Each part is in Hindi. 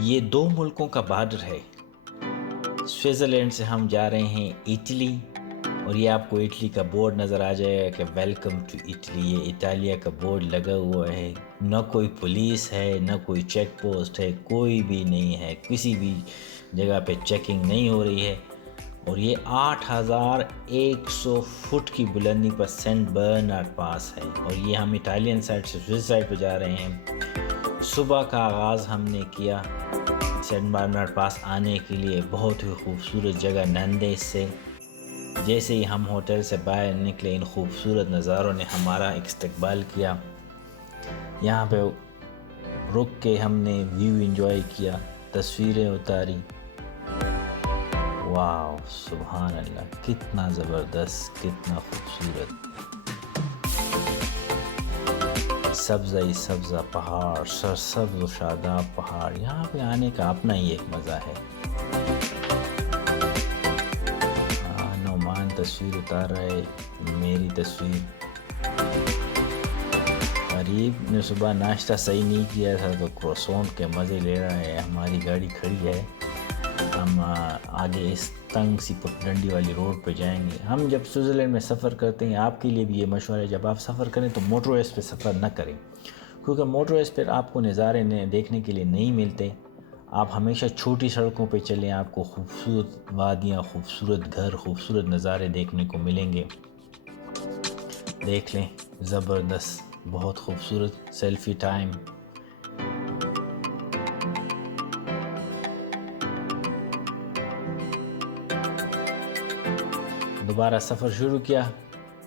ये दो मुल्कों का बॉर्डर है। स्विट्ज़रलैंड से हम जा रहे हैं इटली, और ये आपको इटली का बोर्ड नज़र आ जाएगा कि वेलकम टू इटली। ये इटालिया का बोर्ड लगा हुआ है। न कोई पुलिस है, न कोई चेक पोस्ट है, कोई भी नहीं है, किसी भी जगह पे चेकिंग नहीं हो रही है। और ये 8100 फुट की बुलंदी पर सेंट बर्नार्ड पास है, और ये हम इटालियन साइड से स्विस साइड पर जा रहे हैं। सुबह का आगाज़ हमने किया सेंट बर्नार्ड पास आने के लिए। बहुत ही खूबसूरत जगह नंदेस से। जैसे ही हम होटल से बाहर निकले, इन खूबसूरत नज़ारों ने हमारा इस्तकबाल किया। यहाँ पे रुक के हमने व्यू एंजॉय किया, तस्वीरें उतारी। वाह, सुभान अल्लाह, कितना ज़बरदस्त, कितना खूबसूरत। सब्ज़ा ही सब्ज़ा पहाड़, सरसब्ज़ व शादाब पहाड़। यहाँ पे आने का अपना ही एक मज़ा है। नौमान तस्वीर उतार रहा है, मेरी तस्वीर। गरीब ने सुबह नाश्ता सही नहीं किया था तो क्रोसोन के मज़े ले रहा है। हमारी गाड़ी खड़ी है, हम आगे इस तंग सी पगडंडी वाली रोड पे जाएंगे। हम जब स्विट्ज़रलैंड में सफ़र करते हैं, आपके लिए भी ये मशवरा है, जब आप सफ़र करें तो मोटरवेज़ पे सफ़र न करें, क्योंकि मोटरवेज़ पर आपको नज़ारे देखने के लिए नहीं मिलते। आप हमेशा छोटी सड़कों पे चलें, आपको खूबसूरत वादियाँ, खूबसूरत घर, खूबसूरत नज़ारे देखने को मिलेंगे। देख लें, ज़बरदस्त, बहुत खूबसूरत सेल्फ़ी टाइम। दोबारा सफ़र शुरू किया।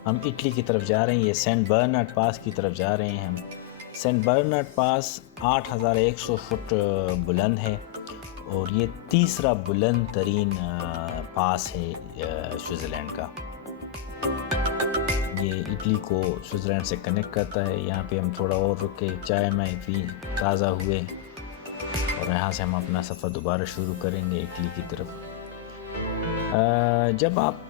हम इटली की तरफ जा रहे हैं, ये सेंट बर्नार्ड पास की तरफ जा रहे हैं हम। सेंट बर्नार्ड पास 8100 फुट बुलंद है, और ये तीसरा बुलंद तरीन पास है स्विट्ज़रलैंड का। ये इटली को स्विट्ज़रलैंड से कनेक्ट करता है। यहाँ पे हम थोड़ा और रुक के चाय में पी, ताज़ा हुए, और यहाँ से हम अपना सफ़र दोबारा शुरू करेंगे इटली की तरफ। जब आप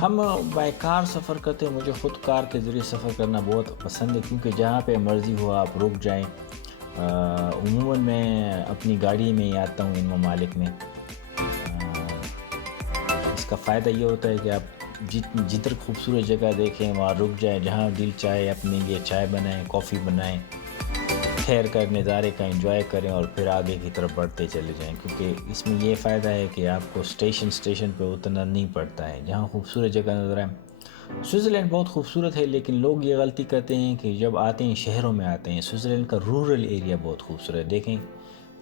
हम बाय कार सफ़र करते हैं, मुझे ख़ुद कार के ज़रिए सफ़र करना बहुत पसंद है, क्योंकि जहाँ पे मर्ज़ी हो आप रुक जाएं। उमूमन मैं अपनी गाड़ी में ही आता हूँ इन ममालिक में। इसका फ़ायदा ये होता है कि आप जितनी खूबसूरत जगह देखें वहाँ रुक जाएं, जहाँ दिल चाहे अपने लिए चाय बनाएं, कॉफ़ी बनाएं, ठहर कर नज़ारे का एंजॉय करें, और फिर आगे की तरफ बढ़ते चले जाएं। क्योंकि इसमें ये फ़ायदा है कि आपको स्टेशन पे उतरना नहीं पड़ता है, जहाँ खूबसूरत जगह नज़र आए। स्विट्ज़रलैंड बहुत खूबसूरत है, लेकिन लोग ये गलती करते हैं कि जब आते हैं शहरों में आते हैं। स्विट्ज़रलैंड का रूरल एरिया बहुत खूबसूरत है। देखें,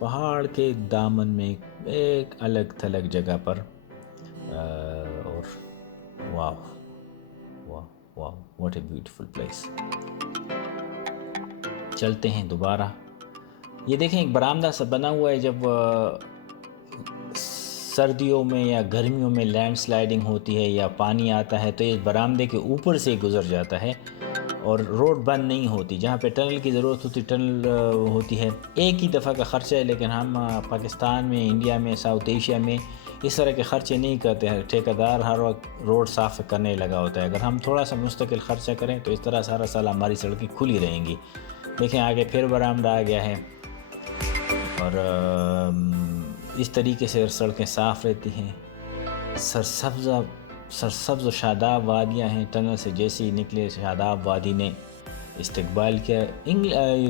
पहाड़ के दामन में एक अलग थलग जगह पर, और वाह वाह वाह, व्हाट ए ब्यूटीफुल प्लेस। चलते हैं दोबारा। ये देखें, एक बरामदा सा बना हुआ है। जब सर्दियों में या गर्मियों में लैंडस्लाइडिंग होती है या पानी आता है, तो ये बरामदे के ऊपर से गुजर जाता है, और रोड बंद नहीं होती। जहाँ पे टनल की ज़रूरत होती, टनल होती है। एक ही दफ़ा का ख़र्चा है, लेकिन हम पाकिस्तान में, इंडिया में, साउथ एशिया में इस तरह के ख़र्चे नहीं करते हैं। ठेकेदार हर वक्त रोड साफ़ करने लगा होता है। अगर हम थोड़ा सा मुस्तकिल ख़र्चा करें तो इस तरह सारा साल हमारी सड़कें खुली रहेंगी। देखें, आगे फिर बरामदा आ गया है, और इस तरीके से सड़कें साफ़ रहती हैं। सरसब्ज़ व शादाब वादियाँ हैं। टनल से जैसे ही निकले, शादाब वादी ने इस्तकबाल किया।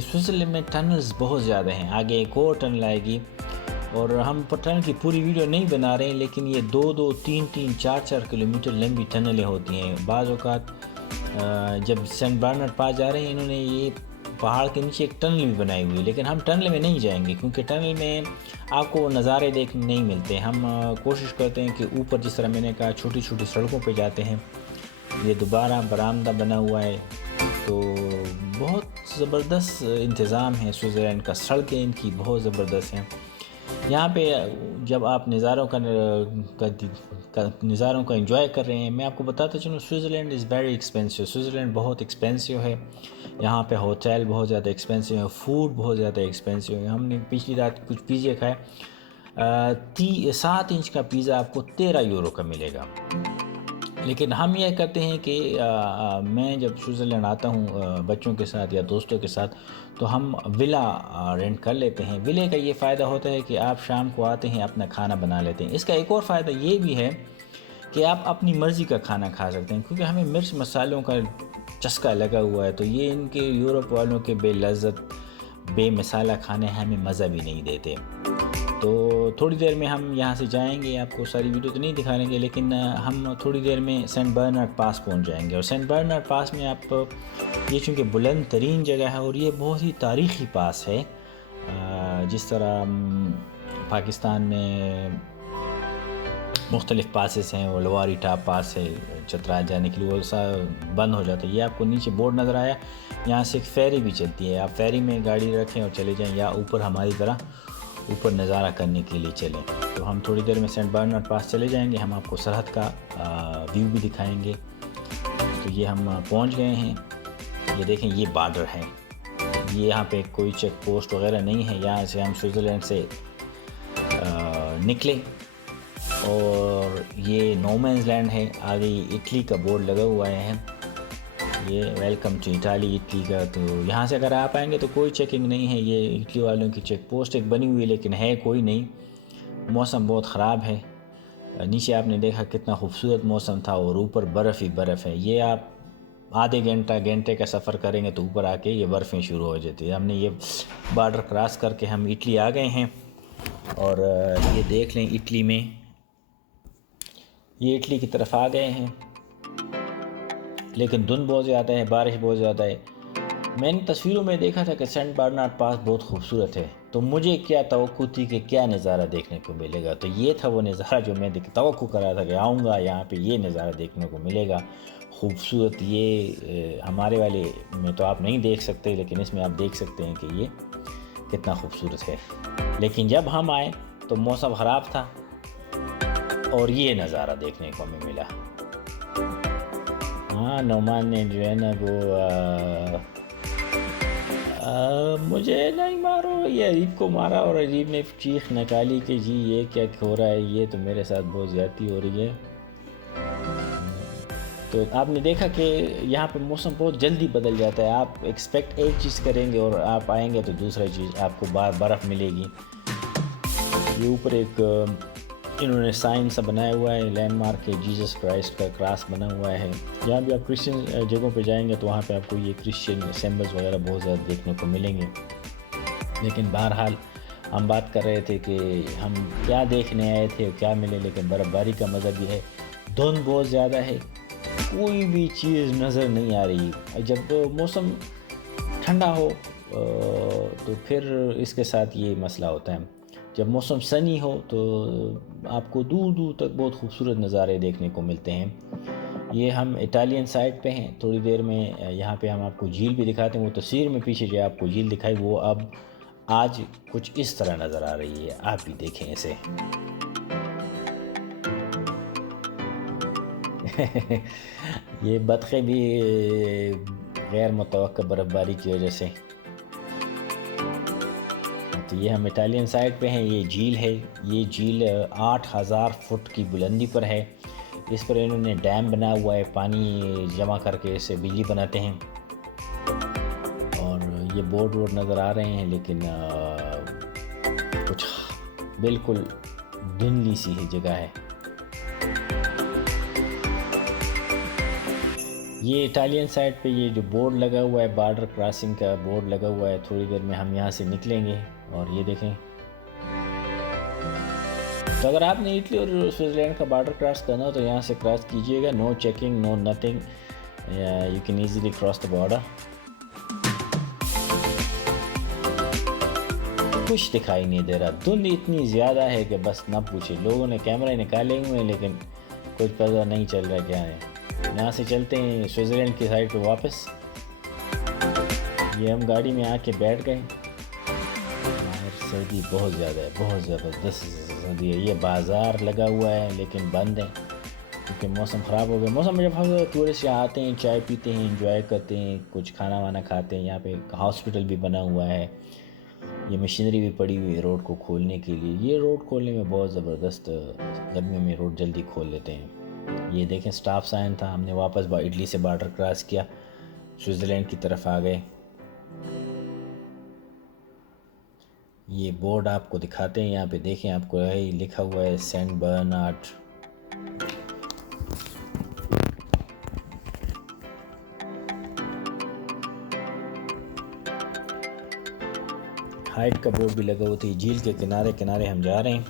स्विट्ज़रलैंड में टनल्स बहुत ज़्यादा हैं। आगे एक और टनल आएगी, और हम टनल की पूरी वीडियो नहीं बना रहे हैं, लेकिन ये 2-2, 3-3, 4-4 किलोमीटर लंबी टनलें होती हैं। बाज़ औक़ात जब सेंट बर्नार्ड पास जा रहे हैं, इन्होंने ये पहाड़ के नीचे एक टनल भी बनाई हुई है, लेकिन हम टनल में नहीं जाएंगे, क्योंकि टनल में आपको नज़ारे देखने नहीं मिलते। हम कोशिश करते हैं कि ऊपर, जिस तरह मैंने कहा, छोटी छोटी सड़कों पे जाते हैं। ये दोबारा बरामदा बना हुआ है, तो बहुत ज़बरदस्त इंतज़ाम है स्विट्ज़रलैंड का। सड़कें इनकी बहुत ज़बरदस्त हैं। यहाँ पे जब आप नज़ारों का एंजॉय कर रहे हैं, मैं आपको बताता चलूँ, Switzerland is very expensive. Switzerland बहुत एक्सपेंसिव है। यहाँ पे होटल बहुत ज़्यादा एक्सपेंसिव है, फूड बहुत ज़्यादा एक्सपेंसिव है। हमने पिछली रात कुछ पिज़्ज़ा खाया, 7 इंच का पिज़्ज़ा आपको 13 यूरो का मिलेगा। लेकिन हम ये करते हैं कि मैं जब स्विट्ज़रलैंड आता हूँ बच्चों के साथ या दोस्तों के साथ, तो हम विला रेंट कर लेते हैं। विले का ये फ़ायदा होता है कि आप शाम को आते हैं, अपना खाना बना लेते हैं। इसका एक और फ़ायदा ये भी है कि आप अपनी मर्ज़ी का खाना खा सकते हैं, क्योंकि हमें मिर्च मसालों का चस्का लगा हुआ है, तो ये इनके यूरोप वालों के बेलज़्ज़त बेमसाला खाने हमें मज़ा भी नहीं देते। तो थोड़ी देर में हम यहाँ से जाएंगे, आपको सारी वीडियो तो नहीं दिखाएंगे, लेकिन हम थोड़ी देर में सेंट बर्नार्ड पास पहुँच जाएंगे। और सेंट बर्नार्ड पास में आप, ये चूँकि बुलंद तरीन जगह है और ये बहुत ही तारीख़ी पास है, जिस तरह पाकिस्तान में मुख्तलिफ़ पासेस हैं, वो लवारी टाप पास है चतरा जाने के लिए, वो सा बंद हो जाता है। ये आपको नीचे बोर्ड नज़र आया, यहाँ से एक फेरी भी चलती है, आप फेरी में गाड़ी रखें और चले जाएं, या ऊपर हमारी तरह ऊपर नज़ारा करने के लिए चलें। तो हम थोड़ी देर में सेंट बर्नार्ड पास चले जाएंगे, हम आपको सरहद का व्यू भी दिखाएंगे। तो ये हम पहुंच गए हैं, ये देखें ये बॉर्डर है, ये यहाँ पे कोई चेक पोस्ट वगैरह नहीं है। यहाँ से हम स्विट्ज़रलैंड से निकले और ये नो मैंस लैंड है, आगे इटली का बोर्ड लगा हुआ है, ये वेलकम टू इटाली इटली का। तो यहाँ से अगर आप आएंगे तो कोई चेकिंग नहीं है, ये इटली वालों की चेक पोस्ट एक बनी हुई है, लेकिन है कोई नहीं। मौसम बहुत ख़राब है, नीचे आपने देखा कितना खूबसूरत मौसम था और ऊपर बर्फ़ ही बर्फ़ है। ये आप आधे घंटे का सफ़र करेंगे तो ऊपर आके ये बर्फ़ें शुरू हो जाती है। हमने ये बॉर्डर क्रॉस करके हम इटली आ गए हैं, और ये देख लें इटली में, ये इटली की तरफ आ गए हैं, लेकिन धुंध बहुत ज़्यादा है, बारिश बहुत ज़्यादा है। मैंने तस्वीरों में देखा था कि सेंट बर्नार्ड पास बहुत खूबसूरत है, तो मुझे क्या तवक्को थी कि क्या नज़ारा देखने को मिलेगा, तो ये था वो नज़ारा जो मैं तवक्को कर रहा था कि आऊँगा यहाँ पे ये नज़ारा देखने को मिलेगा खूबसूरत। ये हमारे वाले में तो आप नहीं देख सकते, लेकिन इसमें आप देख सकते हैं कि ये कितना खूबसूरत है। लेकिन जब हम आए तो मौसम ख़राब था और ये नज़ारा देखने को हमें मिला। हाँ, नोमान ने जो है ना वो मुझे नहीं मारो, ये अजीब को मारा और अजीब ने चीख निकाली कि जी ये क्या हो रहा है, ये तो मेरे साथ बहुत ज़्यादती हो रही है। तो आपने देखा कि यहाँ पे मौसम बहुत जल्दी बदल जाता है, आप एक्सपेक्ट एक चीज़ करेंगे और आप आएंगे तो दूसरा चीज़ आपको बर्फ़ मिलेगी। ये ऊपर एक इन्होंने साइन सा बनाया हुआ है, लैंडमार्क है, जीसस क्राइस्ट का क्रॉस बना हुआ है। जहाँ भी आप क्रिश्चियन जगहों पे जाएंगे तो वहाँ पे आपको ये क्रिश्चियन सिंबल्स वगैरह बहुत ज़्यादा देखने को मिलेंगे। लेकिन बहरहाल हम बात कर रहे थे कि हम क्या देखने आए थे और क्या मिले, लेकिन बर्फ़बारी का मज़ा भी है। धुंध बहुत ज़्यादा है, कोई भी चीज़ नज़र नहीं आ रही। जब मौसम ठंडा हो तो फिर इसके साथ ये मसला होता है, जब मौसम सनी हो तो आपको दूर दूर तक बहुत खूबसूरत नज़ारे देखने को मिलते हैं। ये हम इटालियन साइड पे हैं, थोड़ी देर में यहाँ पे हम आपको झील भी दिखाते हैं। वो तस्वीर में पीछे जो आपको झील दिखाई वो अब आज कुछ इस तरह नज़र आ रही है, आप भी देखें इसे। ये बतखें भी गैर मुतवक्का बर्फ़बारी की वजह से। तो ये हम इटालियन साइड पे हैं, ये झील है, ये झील 8000 फुट की बुलंदी पर है। इस पर इन्होंने डैम बना हुआ है, पानी जमा करके इससे बिजली बनाते हैं। और ये बोर्ड वोर्ड नज़र आ रहे हैं, लेकिन कुछ बिल्कुल धुंधली सी ही जगह है। ये इटालियन साइड पे ये जो बोर्ड लगा हुआ है, बॉर्डर क्रॉसिंग का बोर्ड लगा हुआ है। थोड़ी देर में हम यहाँ से निकलेंगे और ये देखें। तो अगर आपने इटली और स्विट्ज़रलैंड का बॉर्डर क्रॉस करना हो तो यहाँ से क्रॉस कीजिएगा, no checking no nothing, you can easily cross the border. कुछ दिखाई नहीं दे रहा, धुंध इतनी ज़्यादा है कि बस ना पूछे। लोगों ने कैमरे निकाले हुए हैं लेकिन कुछ पता नहीं चल रहा क्या है। यहाँ से चलते हैं स्विट्ज़रलैंड की साइड पे वापस। ये हम गाड़ी में आके बैठ गए। सर्दी बहुत ज़्यादा है, बहुत ज़बरदस्त सर्दी है। ये बाज़ार लगा हुआ है लेकिन बंद है क्योंकि मौसम ख़राब हो गया। मौसम में जब हम टूरिस्ट यहाँ आते हैं, चाय पीते हैं, इंजॉय करते हैं, कुछ खाना वाना खाते हैं। यहाँ पे हॉस्पिटल भी बना हुआ है ये मशीनरी भी पड़ी हुई है रोड को खोलने के लिए। ये रोड खोलने में बहुत ज़बरदस्त, गर्मियों में रोड जल्दी खोल लेते हैं। ये देखें स्टॉप साइन था, हमने वापस इटली से बॉर्डर क्रॉस किया, स्विट्ज़रलैंड की तरफ आ गए। ये बोर्ड आपको दिखाते हैं, यहाँ पे देखें आपको है लिखा हुआ है सेंट बर्नार्ड। हाइट का बोर्ड भी लगा हुआ था। झील के किनारे किनारे हम जा रहे हैं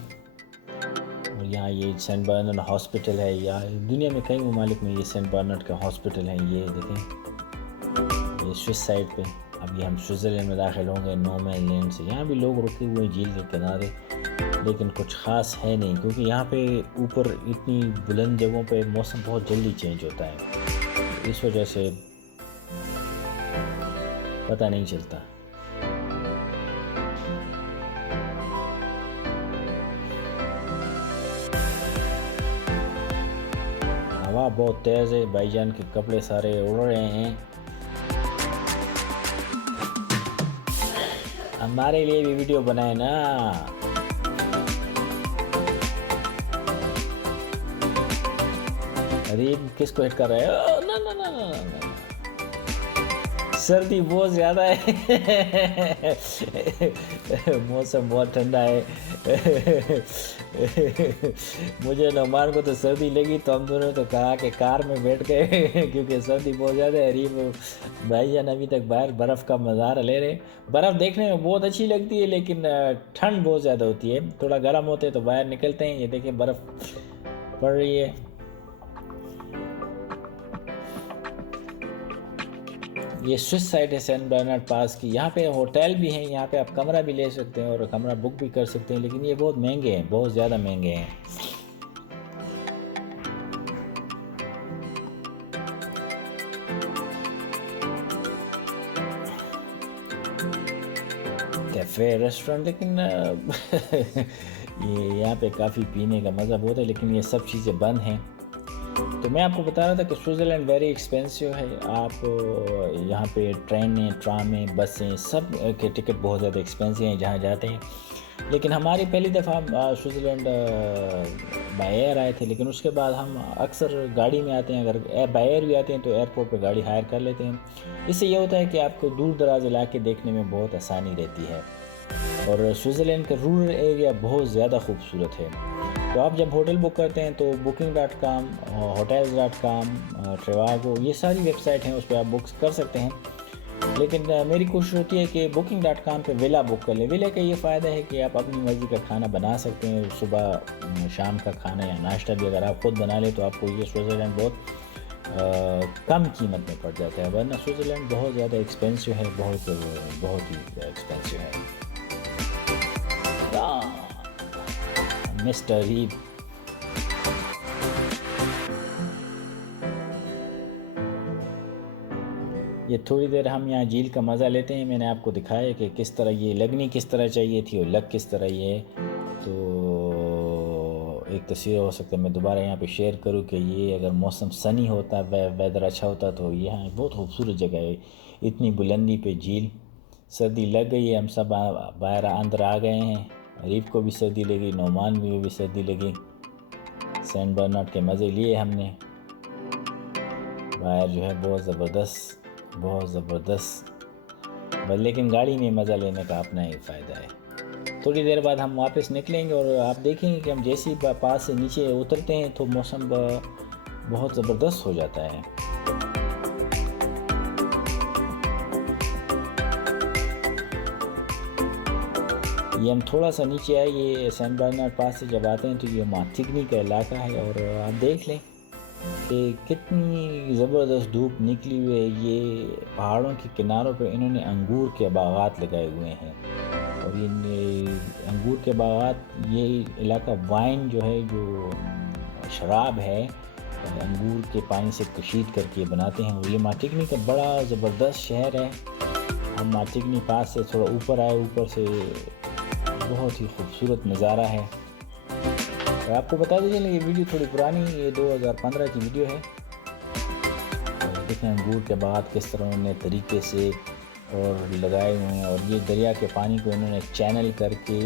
और यहाँ ये सेंट बर्नार्ड हॉस्पिटल है। या दुनिया में कई ममालिक में ये सेंट बर्नार्ड का हॉस्पिटल है। ये देखें ये स्विस साइड पे। अब ये हम स्विट्ज़रलैंड में दाखिल होंगे नो मैन लैंड से। यहाँ भी लोग रुके हुए हैं झील के किनारे, लेकिन कुछ ख़ास है नहीं, क्योंकि यहाँ पे ऊपर इतनी बुलंद जगहों पे मौसम बहुत जल्दी चेंज होता है, इस वजह से पता नहीं चलता। हवा बहुत तेज़ है, भाईजान के कपड़े सारे उड़ रहे हैं। हमारे लिए भी वीडियो बनाए ना। अरे किसको हिट कर रहा है? ना ना ना ना ना, सर्दी बहुत ज़्यादा है। मौसम बहुत ठंडा है। मुझे नौमान को तो सर्दी लगी, तो हम दोनों तो कहा कि कार में बैठ गए क्योंकि सर्दी बहुत ज़्यादा है। अरीब भाईजान अभी तक बाहर बर्फ़ का मज़ारा ले रहे। बर्फ़ देखने में बहुत अच्छी लगती है, लेकिन ठंड बहुत ज़्यादा होती है। थोड़ा गर्म होते हैं तो बाहर निकलते हैं। ये देखिए बर्फ़ पड़ रही है। ये स्विस साइड है सेंट बर्नार्ड पास की। यहाँ पे होटल भी हैं, यहाँ पे आप कमरा भी ले सकते हैं और कमरा बुक भी कर सकते हैं, लेकिन ये बहुत महंगे हैं, बहुत ज़्यादा महंगे हैं। कैफ़े रेस्टोरेंट, लेकिन ये यहाँ पे काफ़ी पीने का मज़ा बहुत है, लेकिन ये सब चीज़ें बंद हैं। तो मैं आपको बता रहा था कि स्विट्ज़रलैंड वेरी एक्सपेंसिव है। आप यहाँ पे ट्रेनें, ट्रामें, बसें सब के टिकट बहुत ज़्यादा एक्सपेंसिव हैं जहाँ जाते हैं। लेकिन हमारी पहली दफ़ा स्विट्ज़रलैंड बाय एयर आए थे, लेकिन उसके बाद हम अक्सर गाड़ी में आते हैं। अगर बाय एयर भी आते हैं तो एयरपोर्ट पे गाड़ी हायर कर लेते हैं। इससे ये होता है कि आपको दूर दराज इलाके देखने में बहुत आसानी रहती है। और स्विट्ज़रलैंड का रूरल एरिया बहुत ज़्यादा खूबसूरत है। तो आप जब होटल बुक करते हैं तो booking.com, hotels.com, ट्रेवागो, ये सारी वेबसाइट हैं, उस पर आप बुक कर सकते हैं। लेकिन मेरी कोशिश होती है कि booking.com पे विला बुक कर लें। विला का ये फ़ायदा है कि आप अपनी मर्ज़ी का खाना बना सकते हैं। सुबह शाम का खाना या नाश्ता भी अगर आप ख़ुद बना लें तो आपको ये स्विट्ज़रलैंड बहुत कम कीमत में पड़ जाता है। वरना स्विट्ज़रलैंड बहुत ज़्यादा एक्सपेंसिव है, बहुत ही एक्सपेंसिव है। मिस्टर रीड, ये थोड़ी देर हम यहाँ झील का मज़ा लेते हैं। मैंने आपको दिखाया कि किस तरह ये लगनी किस तरह चाहिए थी और लग किस तरह ये है। तो एक तस्वीर हो सकता है मैं दोबारा यहाँ पे शेयर करूँ कि ये अगर मौसम सनी होता, वेदर अच्छा होता, तो यहाँ बहुत खूबसूरत जगह है। इतनी बुलंदी पे झील। सर्दी लग गई है, हम सब बाहर अंदर आ गए हैं। अरीफ को भी सर्दी लगी, नौमान भी सर्दी लगी। सेंट बर्नार्ड के मज़े लिए हमने। बाहर जो है बहुत ज़बरदस्त, लेकिन गाड़ी में मज़ा लेने का अपना ही फ़ायदा है। थोड़ी देर बाद हम वापस निकलेंगे और आप देखेंगे कि हम जैसे ही पास से नीचे उतरते हैं तो मौसम बहुत ज़बरदस्त हो जाता है। ये हम थोड़ा सा नीचे आए, ये सेंट बर्नार्ड पास से जब आते हैं तो ये माथिगनी का इलाका है। और आप देख लें कि कितनी ज़बरदस्त धूप निकली हुई है। ये पहाड़ों के किनारों पे इन्होंने अंगूर के बागात लगाए हुए हैं। और ये अंगूर के बागात, ये इलाका वाइन जो है, जो शराब है, अंगूर के पानी से कशीद करके बनाते हैं। और ये माथिगनी का बड़ा ज़बरदस्त शहर है। हम माथिगनी पास से थोड़ा ऊपर आए, ऊपर से बहुत ही खूबसूरत नज़ारा है। और आपको बता दीजिए ये वीडियो थोड़ी पुरानी, ये 2015 की वीडियो है। और देखें अंगूर के बाद किस तरह उन्होंने तरीके से और लगाए हुए हैं, और ये दरिया के पानी को इन्होंने चैनल करके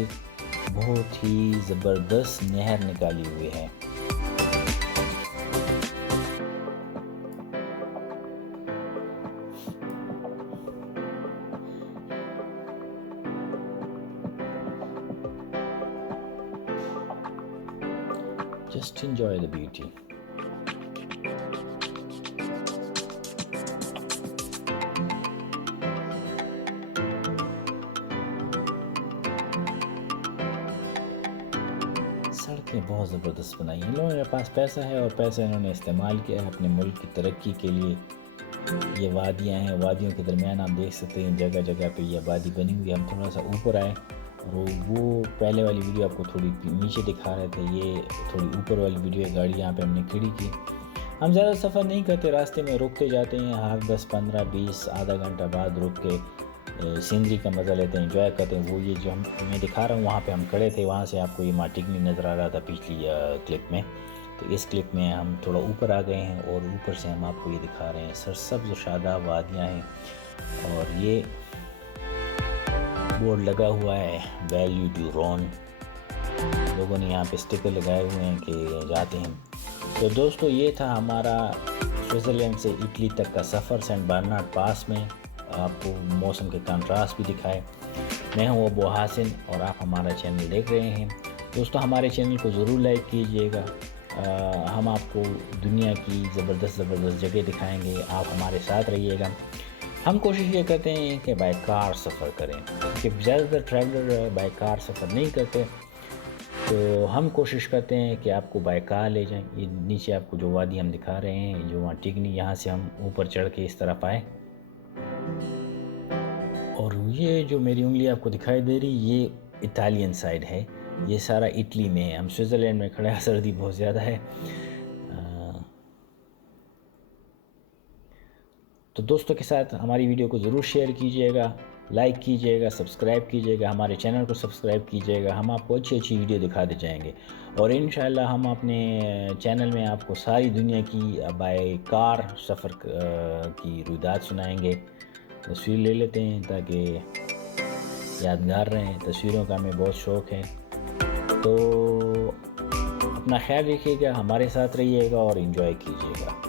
बहुत ही ज़बरदस्त नहर निकाली हुई है। Just enjoy the beauty. सड़कें बहुत ज़बरदस्त बनाई हैं। इन लोगों के पास पैसा है और पैसा इन्होंने इस्तेमाल किया है अपने मुल्क की तरक्की के लिए। ये वादियाँ हैं, वादियों के दरमियान आप देख सकते हैं जगह जगह पे ये वादी बनी हुई है। हम थोड़ा सा ऊपर आए और वो पहले वाली वीडियो आपको थोड़ी नीचे दिखा रहे थे, ये थोड़ी ऊपर वाली वीडियो है। गाड़ी यहाँ पे हमने खड़ी की। हम ज़्यादा सफ़र नहीं करते, रास्ते में रुकते जाते हैं, हर 10 15 20 आधा घंटा बाद रुक के सीनरी का मज़ा लेते हैं, एंजॉय करते हैं। वो ये जो मैं दिखा रहा हूँ वहाँ पे हम खड़े थे, वहाँ से आपको ये माटिगनी नज़र आ रहा था पिछली क्लिप में। तो इस क्लिप में हम थोड़ा ऊपर आ गए हैं और ऊपर से हम आपको ये दिखा रहे हैं सरसब्ज़ और शादाब वादियाँ हैं। और ये बोर्ड लगा हुआ है वैल्यू डू रॉन, लोगों ने यहाँ पे स्टिकर लगाए हुए हैं कि जाते हैं। तो दोस्तों ये था हमारा स्विट्ज़रलैंड से इटली तक का सफ़र सेंट बर्नार्ड पास में। आपको मौसम के कंट्रास्ट भी दिखाए। मैं हूँ अबू हासिन और आप हमारा चैनल देख रहे हैं। दोस्तों हमारे चैनल को ज़रूर लाइक कीजिएगा। हम आपको दुनिया की ज़बरदस्त जगह दिखाएंगे, आप हमारे साथ रहिएगा। हम कोशिश ये करते हैं कि बाय कार सफ़र करें, क्योंकि ज़्यादातर ट्रैवलर बाय कार सफ़र नहीं करते। तो हम कोशिश करते हैं कि आपको बाय कार ले जाएं। ये नीचे आपको जो वादी हम दिखा रहे हैं, जो माटिगनी, यहाँ से हम ऊपर चढ़ के इस तरफ आए। और ये जो मेरी उंगली आपको दिखाई दे रही, ये इटालियन साइड है, ये सारा इटली में है। हम स्विट्ज़रलैंड में खड़े हैं, सर्दी बहुत ज़्यादा है। तो दोस्तों के साथ हमारी वीडियो को ज़रूर शेयर कीजिएगा, लाइक कीजिएगा, सब्सक्राइब कीजिएगा, हमारे चैनल को सब्सक्राइब कीजिएगा। हम आपको अच्छी अच्छी वीडियो दिखाते जाएंगे और इंशाल्लाह हम अपने चैनल में आपको सारी दुनिया की बाय कार सफ़र की रुदात सुनाएंगे। तस्वीर ले लेते हैं ताकि यादगार रहें। तस्वीरों का हमें बहुत शौक़ है। तो अपना ख्याल रखिएगा, हमारे साथ रहिएगा और एंजॉय कीजिएगा।